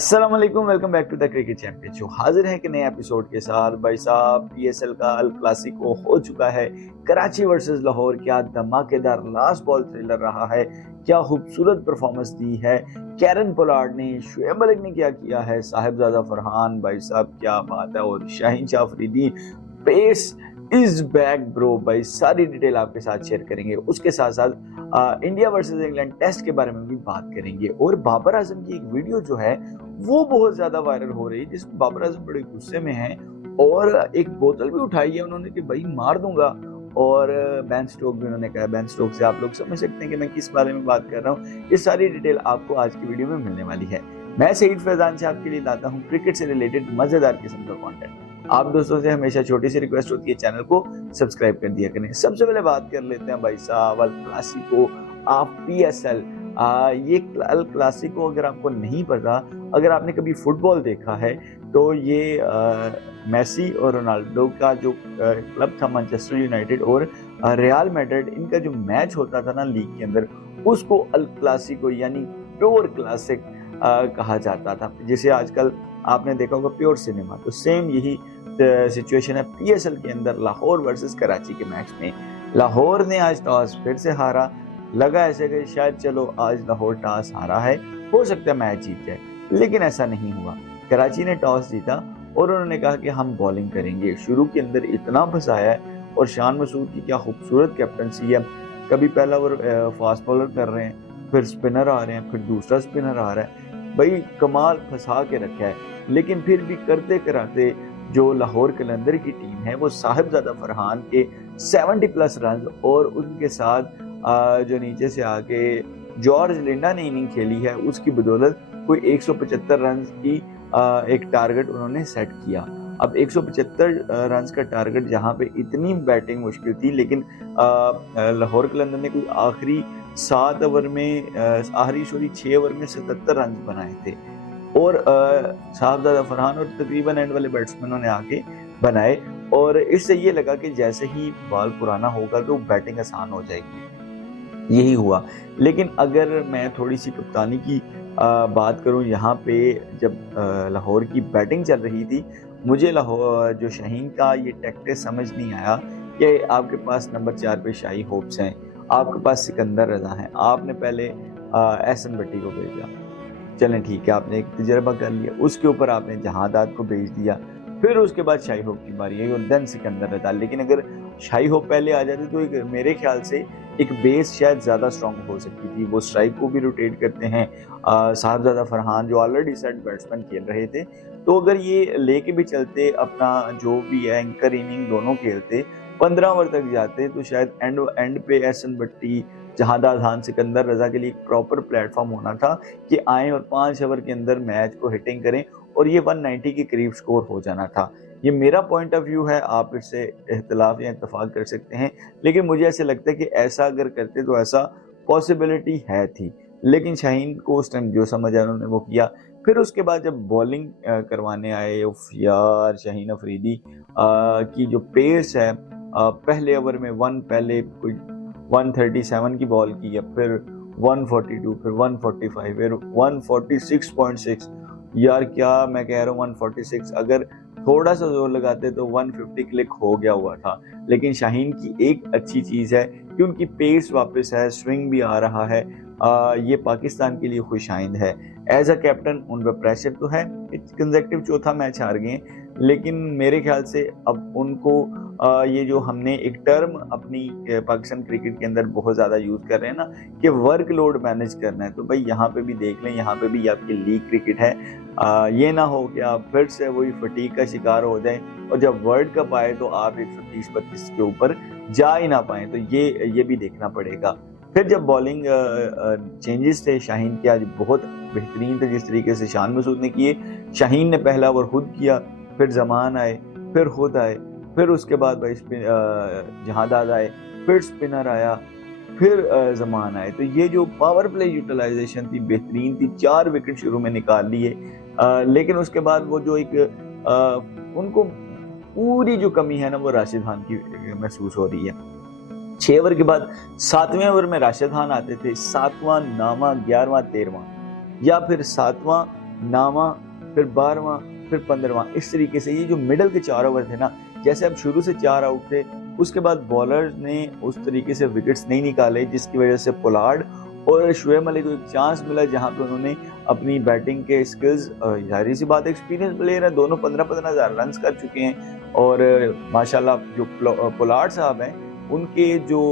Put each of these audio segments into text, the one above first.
अस्सलाम वालेकुम, welcome back to the cricket champion show. हाजिर है कि नए एपिसोड के साथ। भाई साहब, पीएसएल का अल क्लासिको हो चुका है। कराची वर्सेस लाहौर, क्या धमाकेदार लास्ट बॉल थ्रिलर रहा है, क्या खूबसूरत परफॉर्मेंस दी है कैरन पोलार्ड ने, शुएब मलिक ने क्या किया है, साहिबजादा फरहान, भाई साहब क्या बात है, और Shaheen Shah Afridi, pace is back bro. भाई सारी डिटेल आपके साथ शेयर करेंगे। उसके साथ साथ इंडिया वर्सेस इंग्लैंड टेस्ट के बारे में भी बात करेंगे। और बाबर आजम की एक वीडियो जो है वो बहुत ज्यादा वायरल हो रही है, जिसमें बाबर आजम बड़े गुस्से में हैं और एक बोतल भी उठाई है उन्होंने कि भाई मार दूंगा। और बेन स्टोक भी उन्होंने कहा। बेन स्टोक से आप लोग समझ सकते हैं कि मैं किस बारे में बात कर रहा हूँ। ये सारी डिटेल आपको आज की वीडियो में मिलने वाली है। मैं सईद फैजान से आपके लिए लाता हूँ क्रिकेट से रिलेटेड मजेदार किस्म का कंटेंट। आप दोस्तों से हमेशा छोटी सी रिक्वेस्ट होती है, चैनल को सब्सक्राइब कर दिया करें। सबसे पहले बात कर लेते हैं भाई साहब अल क्लासिको ऑफ पीएसएल। ये अल क्लासिको अगर आपको नहीं पता, अगर आपने कभी फुटबॉल देखा है तो ये मेसी और रोनाल्डो का जो क्लब था मैनचेस्टर यूनाइटेड और रियल मैड्रिड, इनका जो मैच होता था ना लीग के अंदर, उसको अल क्लासिको यानी प्योर क्लासिक कहा जाता था। जिसे आजकल आपने देखा होगा प्योर सिनेमा, तो सेम यही सिचुएशन है पीएसएल के अंदर लाहौर वर्सेस कराची के मैच में। लाहौर ने आज टॉस फिर से हारा। लगा ऐसे कि शायद चलो आज लाहौर टॉस हारा है, हो सकता है मैच जीत जाए, लेकिन ऐसा नहीं हुआ। कराची ने टॉस जीता और उन्होंने कहा कि हम बॉलिंग करेंगे। शुरू के अंदर इतना फंसाया है, और शान मसूद की क्या खूबसूरत कैप्टनसी है। कभी पहला ओवर फास्ट बॉलर कर रहे हैं, फिर स्पिनर आ रहे हैं, फिर दूसरा स्पिनर आ रहा है। भाई कमाल फंसा के रखा है। लेकिन फिर भी करते कराते जो लाहौर कलंदर की टीम है वो साहिबजादा फरहान के 70 प्लस रन, और उनके साथ जो नीचे से आके जॉर्ज लिंडा ने इनिंग खेली है, उसकी बदौलत कोई 175 रन की एक टारगेट उन्होंने सेट किया। अब 175 रन का टारगेट, जहां पे इतनी बैटिंग मुश्किल थी, लेकिन लाहौर कलंदर ने कोई आखिरी 7 ओवर में आखिरी 6 ओवर में 77 रन बनाए थे। और साहबजादा फरहान और तकरीबन एंड वाले बैट्समैनों ने आके बनाए, और इससे ये लगा कि जैसे ही बॉल पुराना होगा तो बैटिंग आसान हो जाएगी। यही हुआ। लेकिन अगर मैं थोड़ी सी कप्तानी की बात करूं, यहाँ पे जब लाहौर की बैटिंग चल रही थी, मुझे लाहौर जो शाहीन का ये टैक्टिक समझ नहीं आया कि आपके पास नंबर 4 पे शाही होप्स हैं, आपके पास सिकंदर रजा हैं, आपने पहले एहसन भट्टी को भेजा। चलें ठीक है, आपने एक तजर्बा कर लिया, उसके ऊपर आपने जहादात को भेज दिया, फिर उसके बाद शाही होप की बारी आई और देन सिकंदर रजा। लेकिन अगर शाही होप पहले आ जाते तो एक मेरे ख्याल से एक बेस शायद ज़्यादा स्ट्रॉन्ग हो सकती थी। वो स्ट्राइक को भी रोटेट करते हैं। साहबजादा फरहान जो ऑलरेडी सेट बैट्समैन खेल रहे थे, तो अगर ये लेके भी चलते अपना जो भी है एंकर इनिंग दोनों खेलते, 15 ओवर तक जाते, तो शायद एंड पे एहसन भट्टी, जहादात खान, सिकंदर रजा के लिए एक प्रॉपर प्लेटफॉर्म होना था कि आए और 5 ओवर के अंदर मैच को हिटिंग करें, और ये 190 के करीब स्कोर हो जाना था। ये मेरा पॉइंट ऑफ व्यू है, आप इससे इख्तिलाफ या इत्तफाक कर सकते हैं, लेकिन मुझे ऐसे लगता है कि ऐसा अगर करते तो ऐसा पॉसिबिलिटी है थी। लेकिन शाहीन को उस टाइम जो समझ आया उन्होंने वो किया। फिर उसके बाद जब बॉलिंग करवाने आए, उफ यार, शाहीन अफरीदी की जो पेस है, पहले ओवर में पहले कोई 137 की बॉल की, या फिर 142, फिर 145, फिर 146.6। यार क्या मैं कह रहा हूँ, 146 अगर थोड़ा सा जोर लगाते तो 150 क्लिक हो गया हुआ था। लेकिन शाहीन की एक अच्छी चीज़ है कि उनकी पेस वापस है, स्विंग भी आ रहा है। ये पाकिस्तान के लिए खुशाइंद है। एज अ कैप्टन उन पर प्रेशर तो है, कंसेक्टिव चौथा मैच हार गए, लेकिन मेरे ख्याल से अब उनको ये जो हमने एक टर्म अपनी पाकिस्तान क्रिकेट के अंदर बहुत ज़्यादा यूज़ कर रहे हैं ना, कि वर्कलोड मैनेज करना है, तो भाई यहाँ पे भी देख लें, यहाँ पे भी आपकी लीग क्रिकेट है। ये ना हो कि आप फिर से वही फटीक का शिकार हो जाएं, और जब वर्ल्ड कप आए तो आप 130-32 के ऊपर जा ही ना पाए, तो ये भी देखना पड़ेगा। फिर जब बॉलिंग चेंजेस थे शाहीन के, आज बहुत बेहतरीन थे जिस तरीके से शान मसूद ने किए। शाहीन ने पहला ओवर खुद किया, फिर जमान आए, फिर खुद आए, फिर उसके बाद भाई जहादात आए, फिर स्पिनर आया, फिर जमान आए। तो ये जो पावर प्ले यूटिलाइजेशन थी बेहतरीन थी। 4 विकेट शुरू में निकाल लिए, लेकिन उसके बाद वो जो एक उनको पूरी जो कमी है ना, वो राशिद खान की महसूस हो रही है। 6 ओवर के बाद 7वें ओवर में राशिद खान आते थे, 7वां, 9वां, 11वां, 13वां, या फिर 7वां, 9वां, फिर 12वां, फिर 15वां, इस तरीके से ये जो मिडल के 4 ओवर थे ना, जैसे अब शुरू से 4 आउट थे, उसके बाद बॉलर्स ने उस तरीके से विकेट्स नहीं निकाले, जिसकी वजह से पोलार्ड और शोएब मलिक को एक चांस मिला जहां पे उन्होंने अपनी बैटिंग के स्किल्स, जाहिर सी बात एक्सपीरियंस प्लेयर है, दोनों 15-15 हज़ार रन कर चुके हैं और माशाल्लाह जो पोलार्ड साहब हैं उनके जो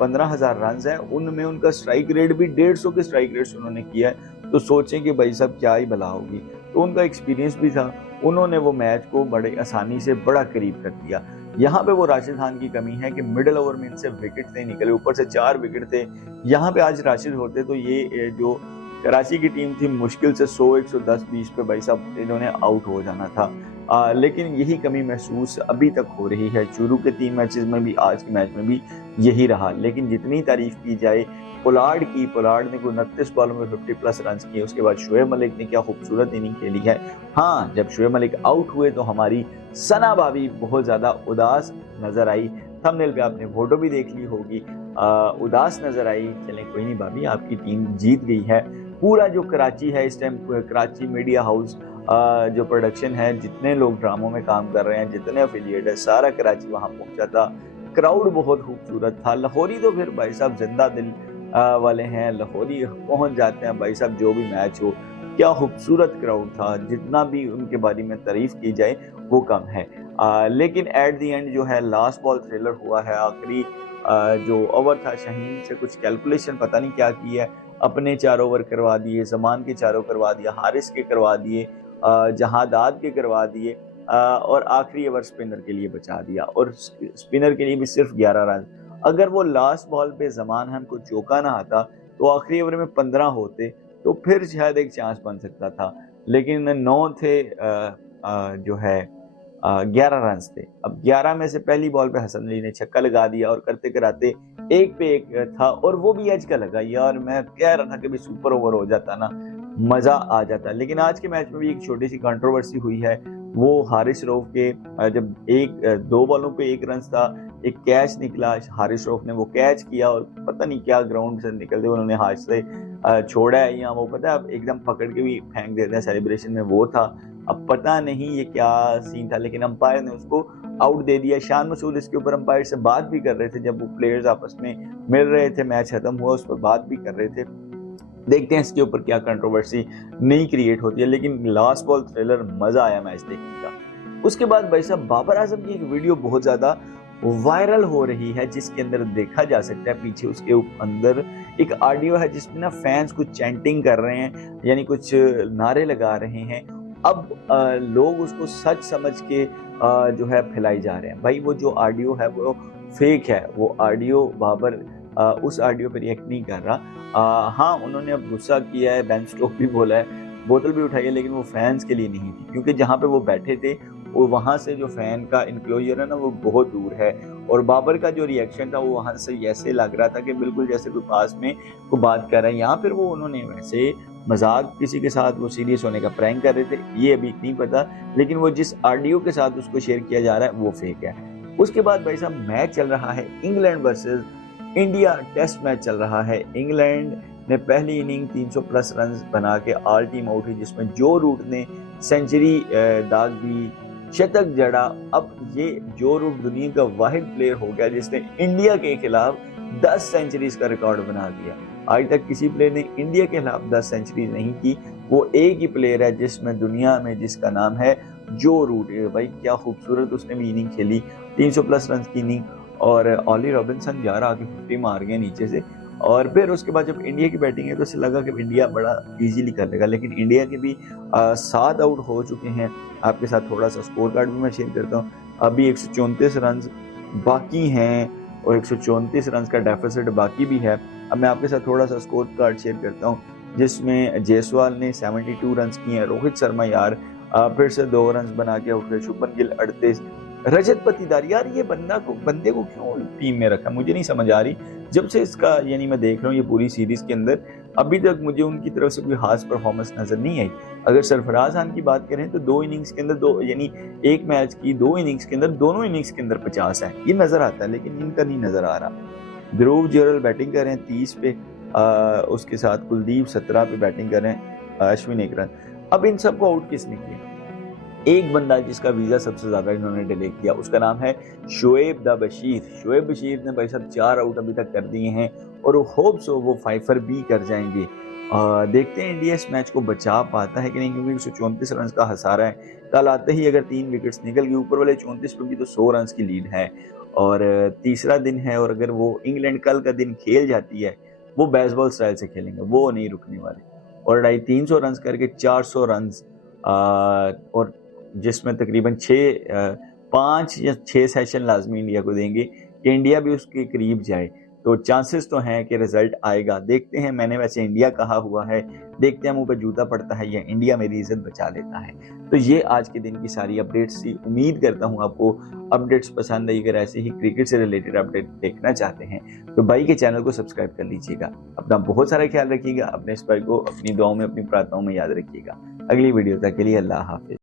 15,000 रन हैं उनमें उनका स्ट्राइक रेट भी 150 के स्ट्राइक रेट उन्होंने किया है। तो सोचें कि भाई साहब क्या ही भला होगी। तो उनका एक्सपीरियंस भी था, उन्होंने वो मैच को बड़े आसानी से बड़ा करीब कर दिया। यहाँ पे वो राशिद खान की कमी है कि मिडिल ओवर में इनसे विकेट नहीं निकले, ऊपर से 4 विकेट थे। यहाँ पे आज राशिद होते तो ये जो कराची की टीम थी मुश्किल से 100, 110, 20 पे भाई साहब इन्होंने आउट हो जाना था। लेकिन यही कमी महसूस अभी तक हो रही है। शुरू के 3 मैचेस में भी, आज के मैच में भी यही रहा। लेकिन जितनी तारीफ की जाए पोलार्ड ने कोई 29 बॉलों में 50+ रन किए। उसके बाद शोएब मलिक ने क्या खूबसूरत इनिंग खेली है। हाँ, जब शोएब मलिक आउट हुए तो हमारी सना भाभी बहुत ज्यादा उदास नजर आई। थंबनेल पे आपने फोटो भी देख ली होगी, उदास नजर आई। चलें कोई नहीं भाभी, आपकी टीम जीत गई है। पूरा जो कराची है इस टाइम, कराची मीडिया हाउस जो प्रोडक्शन है, जितने लोग ड्रामों में काम कर रहे हैं, जितने एफिलिएट है, सारा कराची वहां पहुंचा था। क्राउड बहुत खूबसूरत था। लाहौरी तो फिर भाई साहब जिंदा दिल वाले हैं, लाहौरी पहुंच जाते हैं भाई साहब जो भी मैच हो। क्या खूबसूरत क्राउड था, जितना भी उनके बारे में तारीफ की जाए वो कम है। लेकिन एट द एंड जो है लास्ट बॉल थ्रिलर हुआ है। आखिरी जो ओवर था, शाहीन से कुछ कैलकुलेशन पता नहीं क्या की है, अपने 4 ओवर करवा दिए, जमान के 4 करवा दिया, हारिस के करवा दिए, जहादाद के करवा दिए और आखिरी ओवर स्पिनर के लिए बचा दिया और स्पिनर के लिए भी सिर्फ 11 रन। अगर वो लास्ट बॉल पे जमान हमको चौका ना आता तो आखिरी ओवर में 15 होते तो फिर शायद एक चांस बन सकता था। लेकिन 9 थे, जो है 11 रन थे। अब 11 में से पहली बॉल पे हसन अली ने छक्का लगा दिया और करते कराते 1 पे 1 था और वो भी एज का लगा। यार मैं कह रहा था कि भी सुपर ओवर हो जाता ना, मजा आ जाता। लेकिन आज के मैच में भी एक छोटी सी कंट्रोवर्सी हुई है। वो हारिस रऊफ के जब 2 बॉलों पे 1 रन था, एक कैच निकला, हारिस रऊफ ने वो कैच किया और पता नहीं क्या ग्राउंड से निकलते उन्होंने हाथ से छोड़ा है, या वो पता है अब एकदम पकड़ के भी फेंक देते हैं सेलिब्रेशन में, वो था। अब पता नहीं ये क्या सीन था, लेकिन अंपायर ने उसको आउट दे दिया। शान मसूद इसके ऊपर अंपायर से बात भी कर रहे थे, जब वो प्लेयर्स आपस में मिल रहे थे, मैच खत्म हुआ, उस पर बात भी कर रहे थे। देखते हैं इसके ऊपर क्या कंट्रोवर्सी नहीं क्रिएट होती है। लेकिन लास्ट बॉल थ्रिलर, मजा आया मैच देखने का। उसके बाद भाई साहब बाबर आजम की एक वीडियो बहुत ज्यादा वायरल हो रही है, जिसके अंदर देखा जा सकता है पीछे उसके अंदर एक ऑडियो है जिसमें ना फैंस कुछ चैंटिंग कर रहे हैं, यानी कुछ नारे लगा रहे हैं। अब लोग उसको सच समझ के जो है फैलाई जा रहे हैं। भाई वो जो ऑडियो है वो फेक है, वो ऑडियो बाबर उस ऑडियो पर रिएक्ट नहीं कर रहा। हाँ, उन्होंने अब गुस्सा किया है, बेन स्टोक भी बोला है, बोतल भी उठाई है, लेकिन वो फैंस के लिए नहीं थी, क्योंकि जहाँ पे वो बैठे थे वो वहां से जो फैन का इनक्लोजर है ना वो बहुत दूर है। और बाबर का जो रिएक्शन था वो वहां से ऐसे लग रहा था कि बिल्कुल जैसे कोई पास में को बात कर रहा है। यहाँ फिर वो उन्होंने वैसे मजाक किसी के साथ वो सीरियस होने का प्रैंक कर रहे थे, ये अभी नहीं पता। लेकिन वो जिस ऑडियो के साथ उसको शेयर किया जा रहा है वो फेक है। उसके बाद भाई साहब मैच चल रहा है England versus India, test match चल रहा है। इंग्लैंड ने पहली इनिंग 300+ रन बना के ऑल टीम आउट हुई, जिसमें जो रूट ने सेंचुरी दाग दी, शतक जड़ा। अब ये जो रूट दुनिया का वाहिद प्लेयर हो गया जिसने इंडिया के खिलाफ 10 सेंचुरीज का रिकॉर्ड बना दिया। आज तक किसी प्लेयर ने इंडिया के खिलाफ 10 सेंचुरीज नहीं की। वो एक ही प्लेयर है जिसमें दुनिया में, जिसका नाम है जो रूट। भाई क्या खूबसूरत उसने भी इनिंग खेली, 300+ रन की इनिंग। और ऑली रॉबिन्सन 11 आके 50 मार गए नीचे से। और फिर उसके बाद जब इंडिया की बैटिंग है तो उससे लगा कि इंडिया बड़ा इजीली कर लेगा, लेकिन इंडिया के भी 7 आउट हो चुके हैं। आपके साथ थोड़ा सा स्कोर कार्ड भी मैं शेयर करता हूँ। अभी 134 रन बाकी हैं और 134 रन का डेफिसिट बाकी भी है। अब मैं आपके साथ थोड़ा सा स्कोर कार्ड शेयर करता हूँ, जिसमें जायसवाल ने 72 रन किए हैं, रोहित शर्मा यार फिर से 2 रन बना के उठ गए, शुभमन गिल 38, रजत पाटीदार। यार ये बंदे को क्यों टीम में रखा, मुझे नहीं समझ आ रही। जब से इसका यानी मैं देख रहा हूँ ये पूरी सीरीज के अंदर, अभी तक मुझे उनकी तरफ से कोई खास परफॉर्मेंस नजर नहीं आई। अगर सरफराज खान की बात करें तो 2 इनिंग्स के अंदर, 2 यानी एक मैच की 2 इनिंग्स के अंदर, दोनों इनिंग्स के अंदर 50 है, ये नजर आता है, लेकिन इनका नहीं नजर आ रहा। ध्रुव जुरैल बैटिंग कर रहे हैं 30 पे, उसके साथ कुलदीप 17 पे बैटिंग कर रहे हैं, अश्विन 1 रन। अब इन सबको आउट किसने किया? एक बंदा जिसका वीजा सबसे ज्यादा इन्होंने डिले किया, उसका नाम है शोएब द बशीर। शोएब बशीर ने भाई साहब 4 आउट अभी तक कर दिए हैं और होप सो वो 5 भी कर जाएंगे। देखते हैं इंडिया इस मैच को बचा पाता है कि नहीं, क्योंकि 134 रन का हसारा है। कल आते ही अगर 3 विकेट्स निकल गई ऊपर वाले 34 पे भी तो 100 रन की लीड है और तीसरा दिन है और अगर वो इंग्लैंड कल का दिन खेल जाती है, वो बेसबॉल स्टाइल से खेलेंगे, वो नहीं रुकने वाले। और 350 रन करके 400 रन और जिसमें तकरीबन 5 या 6 सेशन लाजमी इंडिया को देंगे कि इंडिया भी उसके करीब जाए, तो चांसेस तो हैं कि रिजल्ट आएगा। देखते हैं, मैंने वैसे इंडिया कहा हुआ है, देखते हैं मुंह पे जूता पड़ता है या इंडिया मेरी इज्जत बचा लेता है। तो ये आज के दिन की सारी अपडेट्स थी। उम्मीद करता हूँ आपको अपडेट्स पसंद आई। अगर ऐसे ही क्रिकेट से रिलेटेड अपडेट देखना चाहते हैं तो भाई के चैनल को सब्सक्राइब कर लीजिएगा। अपना बहुत सारा ख्याल रखिएगा, अपने इस भाई को अपनी दुआओं में अपनी प्रार्थनाओं में याद रखिएगा। अगली वीडियो तक के लिए अल्लाह हाफिज।